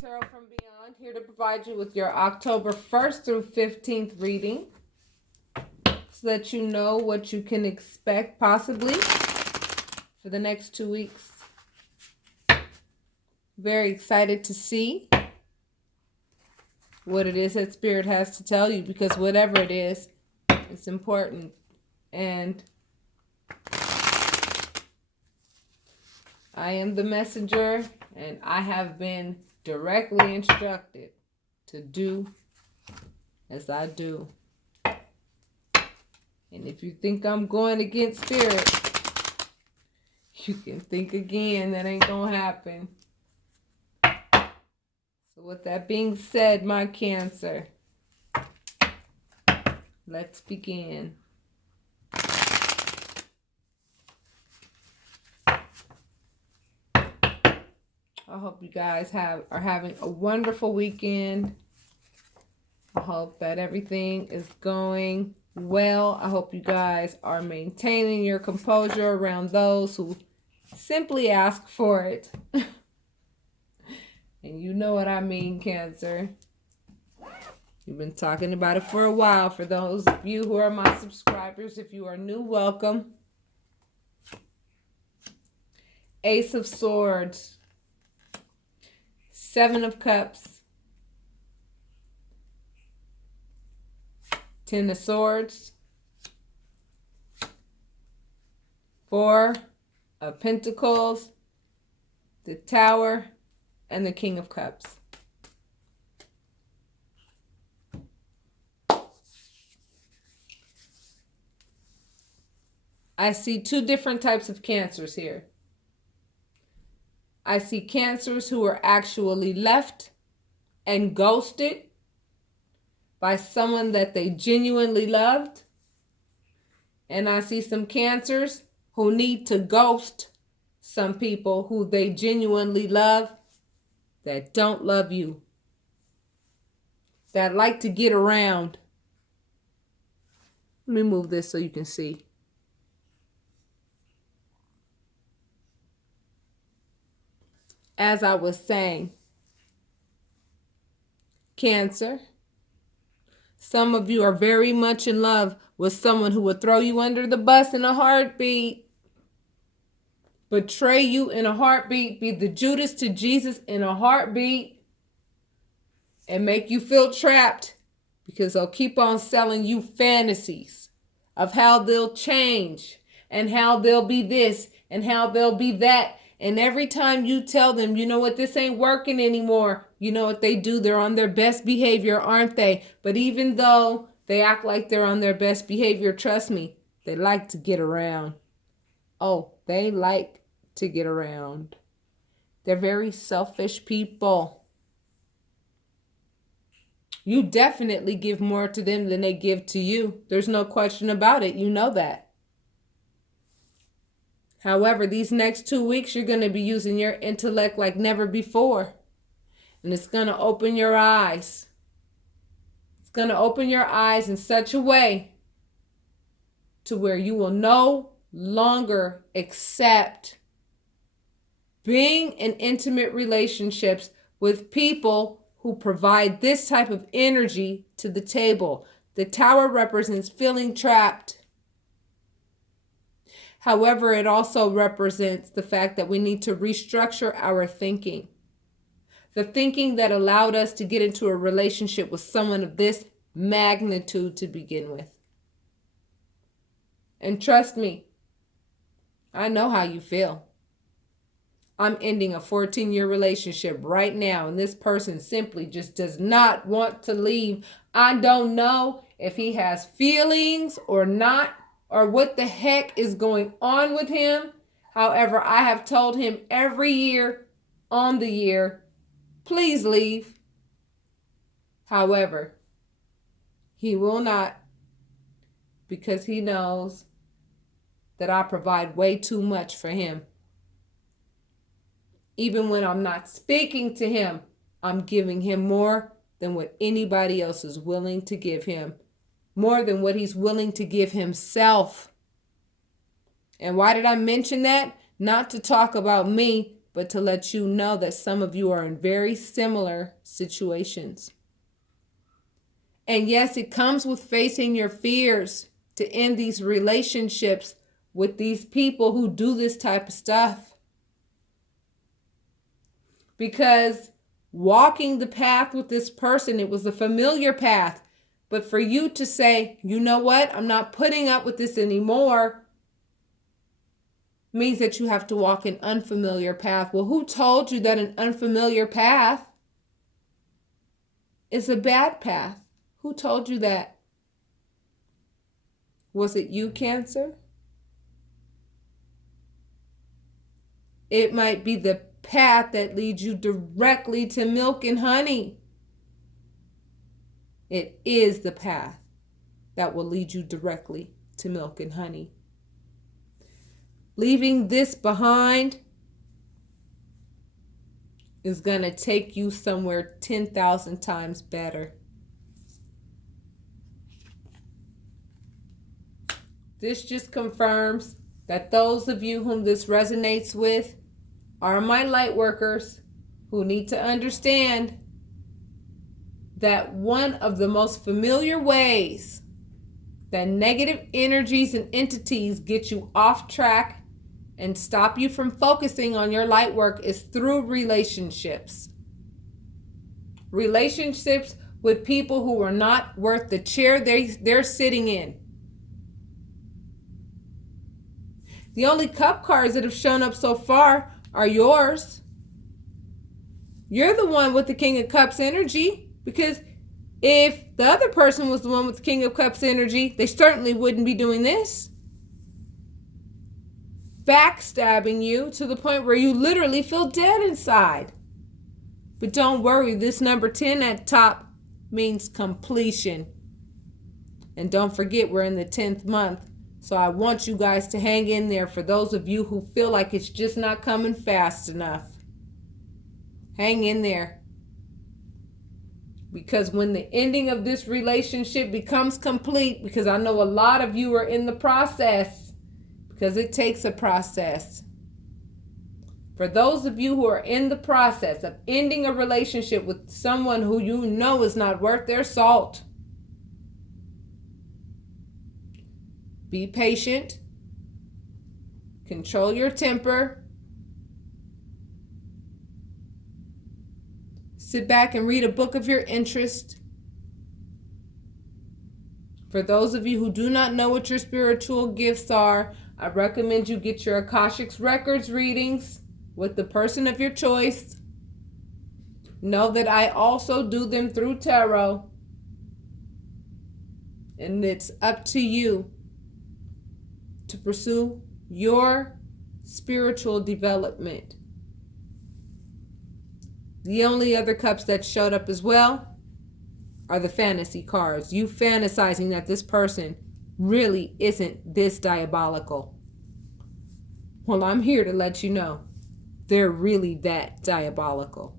Tarot from Beyond, here to provide you with your October 1st through 15th reading so that you know what you can expect possibly for the next 2 weeks. Very excited to see what it is that Spirit has to tell you, because whatever it is, it's important. And I am the messenger, and I have been directly instructed to do as I do. And if you think I'm going against Spirit, you can think again. That ain't gonna happen. So with that being said, my Cancer, let's begin. I hope you guys are having a wonderful weekend. I hope that everything is going well. I hope you guys are maintaining your composure around those who simply ask for it. And you know what I mean, Cancer. We've been talking about it for a while. For those of you who are my subscribers, if you are new, welcome. Ace of Swords. 7 of Cups, 10 of Swords, 4 of Pentacles, the Tower, and the King of Cups. I see 2 different types of Cancers here. I see Cancers who are actually left and ghosted by someone that they genuinely loved. And I see some Cancers who need to ghost some people who they genuinely love that don't love you, that like to get around. Let me move this so you can see. As I was saying, Cancer, some of you are very much in love with someone who would throw you under the bus in a heartbeat, betray you in a heartbeat, be the Judas to Jesus in a heartbeat, and make you feel trapped because they'll keep on selling you fantasies of how they'll change and how they'll be this and how they'll be that. And every time you tell them, you know what, this ain't working anymore, you know what they do? They're on their best behavior, aren't they? But even though they act like they're on their best behavior, trust me, they like to get around. Oh, they like to get around. They're very selfish people. You definitely give more to them than they give to you. There's no question about it. You know that. However, these next 2 weeks, you're going to be using your intellect like never before. And it's going to open your eyes. It's going to open your eyes in such a way to where you will no longer accept being in intimate relationships with people who provide this type of energy to the table. The Tower represents feeling trapped. However, it also represents the fact that we need to restructure our thinking. The thinking that allowed us to get into a relationship with someone of this magnitude to begin with. And trust me, I know how you feel. I'm ending a 14-year relationship right now, and this person simply just does not want to leave. I don't know if he has feelings or not, or what the heck is going on with him. However, I have told him every year on the year, please leave. However, he will not, because he knows that I provide way too much for him. Even when I'm not speaking to him, I'm giving him more than what anybody else is willing to give him. More than what he's willing to give himself. And why did I mention that? Not to talk about me, but to let you know that some of you are in very similar situations. And yes, it comes with facing your fears to end these relationships with these people who do this type of stuff. Because walking the path with this person, it was a familiar path. But for you to say, you know what, I'm not putting up with this anymore, means that you have to walk an unfamiliar path. Well, who told you that an unfamiliar path is a bad path? Who told you that? Was it you, Cancer? It might be the path that leads you directly to milk and honey. It is the path that will lead you directly to milk and honey. Leaving this behind is going to take you somewhere 10,000 times better. This just confirms that those of you whom this resonates with are my light workers who need to understand that one of the most familiar ways that negative energies and entities get you off track and stop you from focusing on your light work is through relationships. Relationships with people who are not worth the chair they're sitting in. The only cup cards that have shown up so far are yours. You're the one with the King of Cups energy, because if the other person was the one with the King of Cups energy, they certainly wouldn't be doing this. Backstabbing you to the point where you literally feel dead inside. But don't worry, this number 10 at top means completion. And don't forget, we're in the 10th month. So I want you guys to hang in there for those of you who feel like it's just not coming fast enough. Hang in there. Because when the ending of this relationship becomes complete, because I know a lot of you are in the process, because it takes a process. For those of you who are in the process of ending a relationship with someone who you know is not worth their salt, be patient, control your temper, sit back and read a book of your interest. For those of you who do not know what your spiritual gifts are, I recommend you get your Akashic Records readings with the person of your choice. Know that I also do them through tarot. And it's up to you to pursue your spiritual development. The only other cups that showed up as well are the fantasy cards. You fantasizing that this person really isn't this diabolical. Well, I'm here to let you know they're really that diabolical.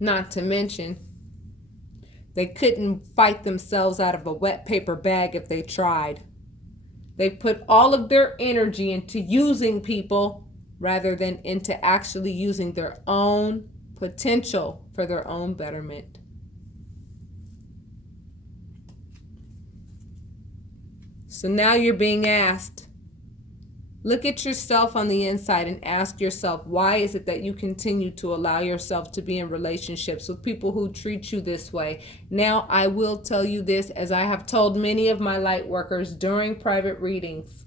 Not to mention, they couldn't fight themselves out of a wet paper bag if they tried. They put all of their energy into using people rather than into actually using their own potential for their own betterment. So now you're being asked, look at yourself on the inside and ask yourself, why is it that you continue to allow yourself to be in relationships with people who treat you this way? Now, I will tell you this, as I have told many of my light workers during private readings.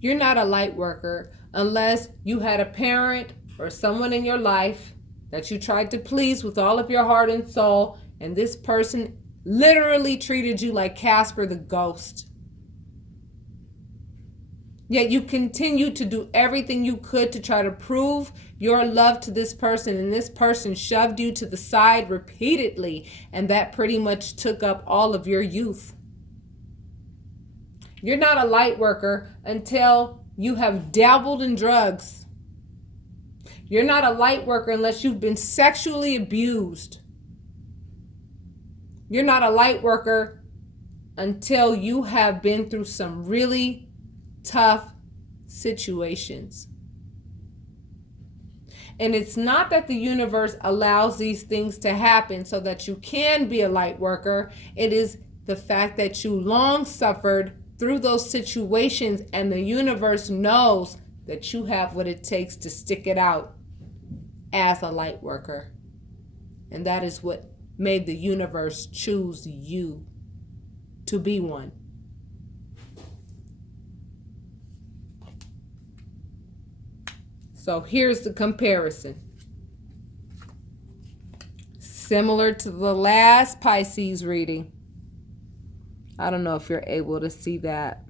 You're not a light worker unless you had a parent or someone in your life that you tried to please with all of your heart and soul, and this person literally treated you like Casper the ghost. Yet you continue to do everything you could to try to prove your love to this person, and this person shoved you to the side repeatedly, and that pretty much took up all of your youth. You're not a light worker until you have dabbled in drugs. You're not a light worker unless you've been sexually abused. You're not a light worker until you have been through some really tough situations. And it's not that the universe allows these things to happen so that you can be a light worker. It is the fact that you long suffered through those situations, and the universe knows that you have what it takes to stick it out as a light worker. And that is what made the universe choose you to be one. So here's the comparison. Similar to the last Pisces reading. I don't know if you're able to see that.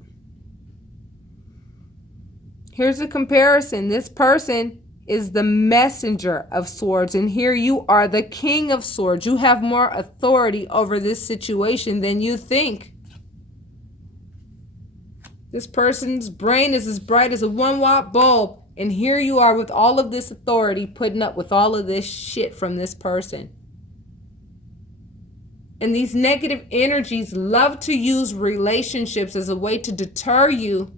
Here's a comparison. This person is the messenger of swords, and here you are the king of swords. You have more authority over this situation than you think. This person's brain is as bright as a 1-watt bulb, and here you are with all of this authority, putting up with all of this shit from this person. And these negative energies love to use relationships as a way to deter you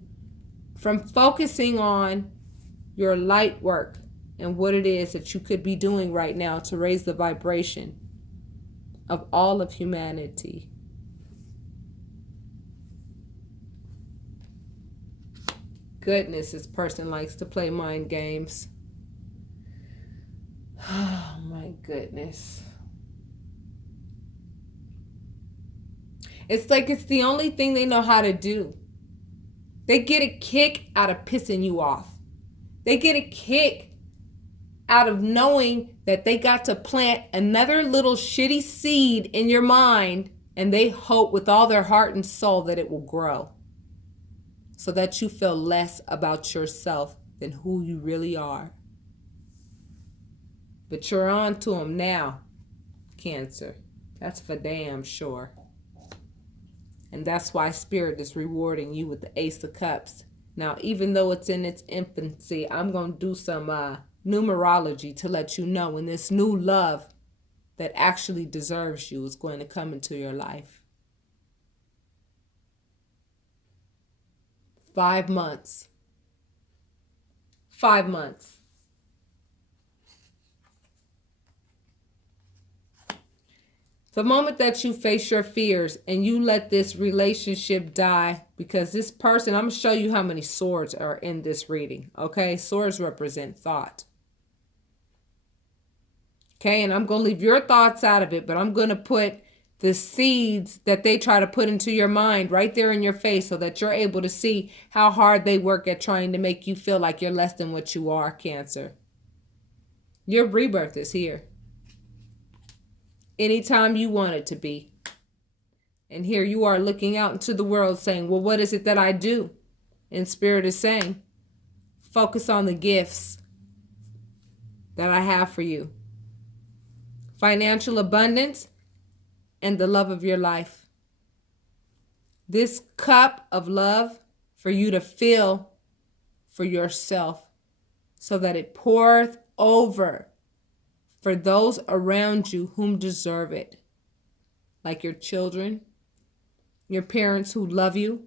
from focusing on your light work and what it is that you could be doing right now to raise the vibration of all of humanity. Goodness, this person likes to play mind games. Oh my goodness. It's like it's the only thing they know how to do. They get a kick out of pissing you off. They get a kick out of knowing that they got to plant another little shitty seed in your mind, and they hope with all their heart and soul that it will grow so that you feel less about yourself than who you really are. But you're on to them now, Cancer. That's for damn sure. And that's why Spirit is rewarding you with the Ace of Cups. Now, even though it's in its infancy, I'm going to do some numerology to let you know when this new love that actually deserves you is going to come into your life. 5 months. 5 months. The moment that you face your fears and you let this relationship die, because this person, I'm going to show you how many swords are in this reading, okay? Swords represent thought. Okay, and I'm going to leave your thoughts out of it, but I'm going to put the seeds that they try to put into your mind right there in your face so that you're able to see how hard they work at trying to make you feel like you're less than what you are, Cancer. Your rebirth is here. Anytime you want it to be. And here you are looking out into the world saying, well, what is it that I do? And Spirit is saying, focus on the gifts that I have for you. Financial abundance and the love of your life. This cup of love for you to fill for yourself so that it poureth over for those around you whom deserve it, like your children, your parents who love you,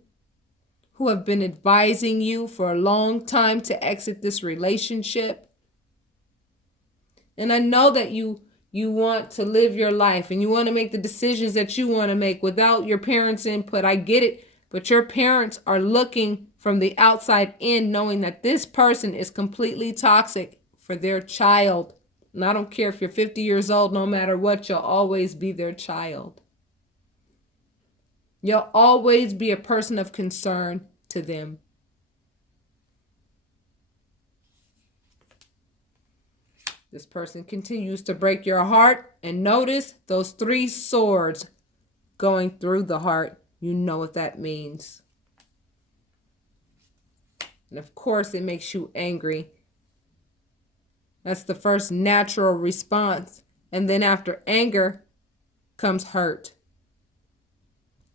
who have been advising you for a long time to exit this relationship. And I know that you want to live your life and you want to make the decisions that you want to make without your parents' input. I get it, but your parents are looking from the outside in, knowing that this person is completely toxic for their child. And I don't care if you're 50 years old, no matter what, you'll always be their child. You'll always be a person of concern to them. This person continues to break your heart, and notice those 3 swords going through the heart. You know what that means. And of course, it makes you angry. That's the first natural response. And then after anger comes hurt.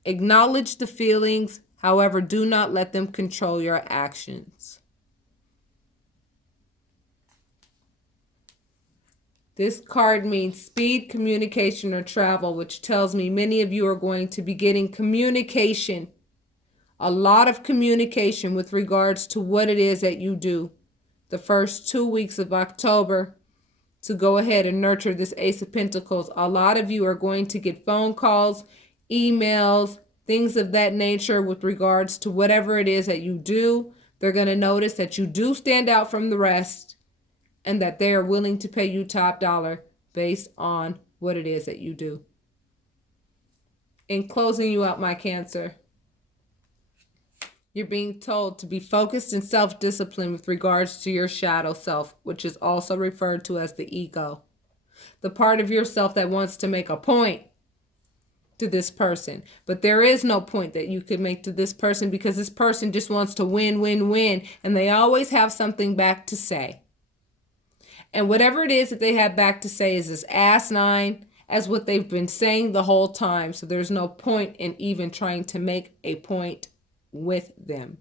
Acknowledge the feelings, however, do not let them control your actions. This card means speed, communication, or travel, which tells me many of you are going to be getting communication, a lot of communication with regards to what it is that you do the first 2 weeks of October to go ahead and nurture this Ace of Pentacles. A lot of you are going to get phone calls, emails, things of that nature with regards to whatever it is that you do. They're going to notice that you do stand out from the rest and that they are willing to pay you top dollar based on what it is that you do. In closing you out, my Cancer, you're being told to be focused and self-disciplined with regards to your shadow self, which is also referred to as the ego. The part of yourself that wants to make a point to this person. But there is no point that you could make to this person because this person just wants to win, win, win. And they always have something back to say. And whatever it is that they have back to say is as asinine as what they've been saying the whole time. So there's no point in even trying to make a point with them.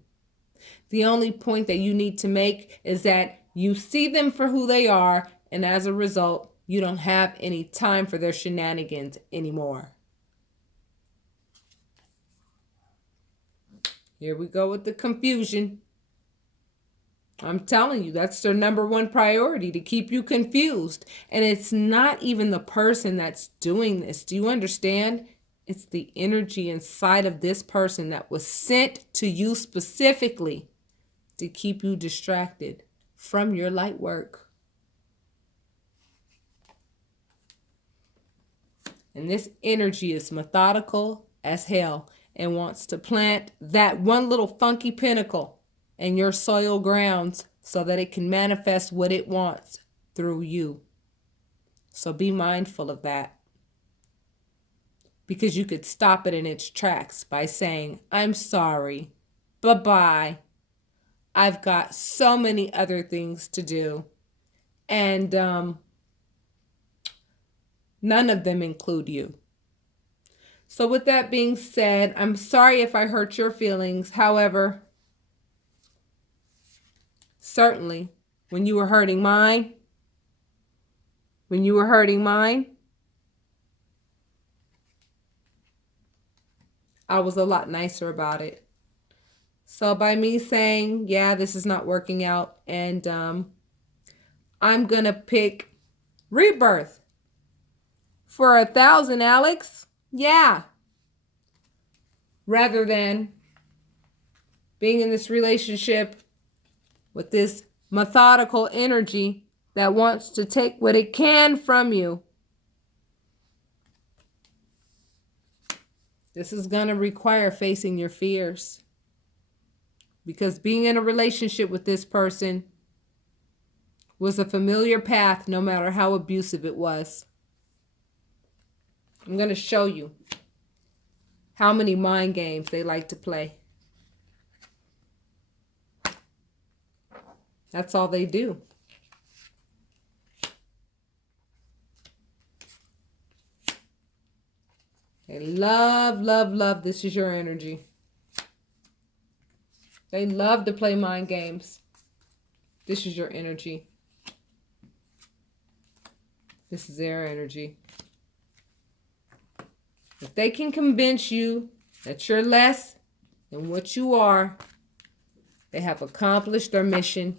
The only point that you need to make is that you see them for who they are, and as a result, you don't have any time for their shenanigans anymore. Here we go with the confusion. I'm telling you, that's their number one priority, to keep you confused. And it's not even the person that's doing this. Do you understand? It's the energy inside of this person that was sent to you specifically to keep you distracted from your light work. And this energy is methodical as hell and wants to plant that one little funky pinnacle in your soil grounds so that it can manifest what it wants through you. So be mindful of that. Because you could stop it in its tracks by saying, I'm sorry, bye-bye. I've got so many other things to do. And none of them include you. So with that being said, I'm sorry if I hurt your feelings. However, certainly when you were hurting mine, I was a lot nicer about it. So by me saying, yeah, this is not working out, and I'm going to pick rebirth for 1,000, Alex. Yeah. Rather than being in this relationship with this methodical energy that wants to take what it can from you. This is going to require facing your fears. Because being in a relationship with this person was a familiar path, no matter how abusive it was. I'm going to show you how many mind games they like to play. That's all they do. They love, love, love. This is your energy. They love to play mind games. This is your energy. This is their energy. If they can convince you that you're less than what you are, they have accomplished their mission.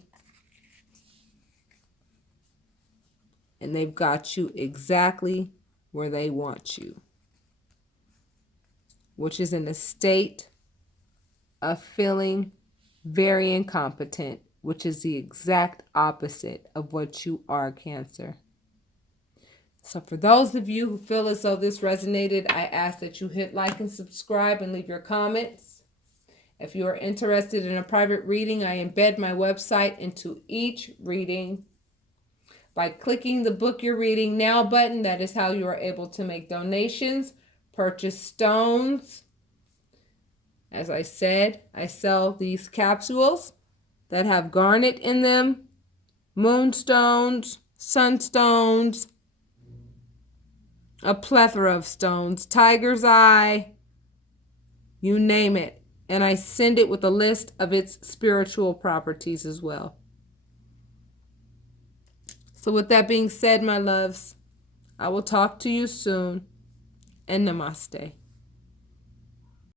And they've got you exactly where they want you, which is in a state of feeling very incompetent, which is the exact opposite of what you are, Cancer. So for those of you who feel as though this resonated, I ask that you hit like and subscribe and leave your comments. If you are interested in a private reading, I embed my website into each reading. By clicking the Book Your Reading Now button, that is how you are able to make donations, purchase stones. As I said, I sell these capsules that have garnet in them, moonstones, sunstones, a plethora of stones, tiger's eye, you name it. And I send it with a list of its spiritual properties as well. So with that being said, my loves, I will talk to you soon, and namaste.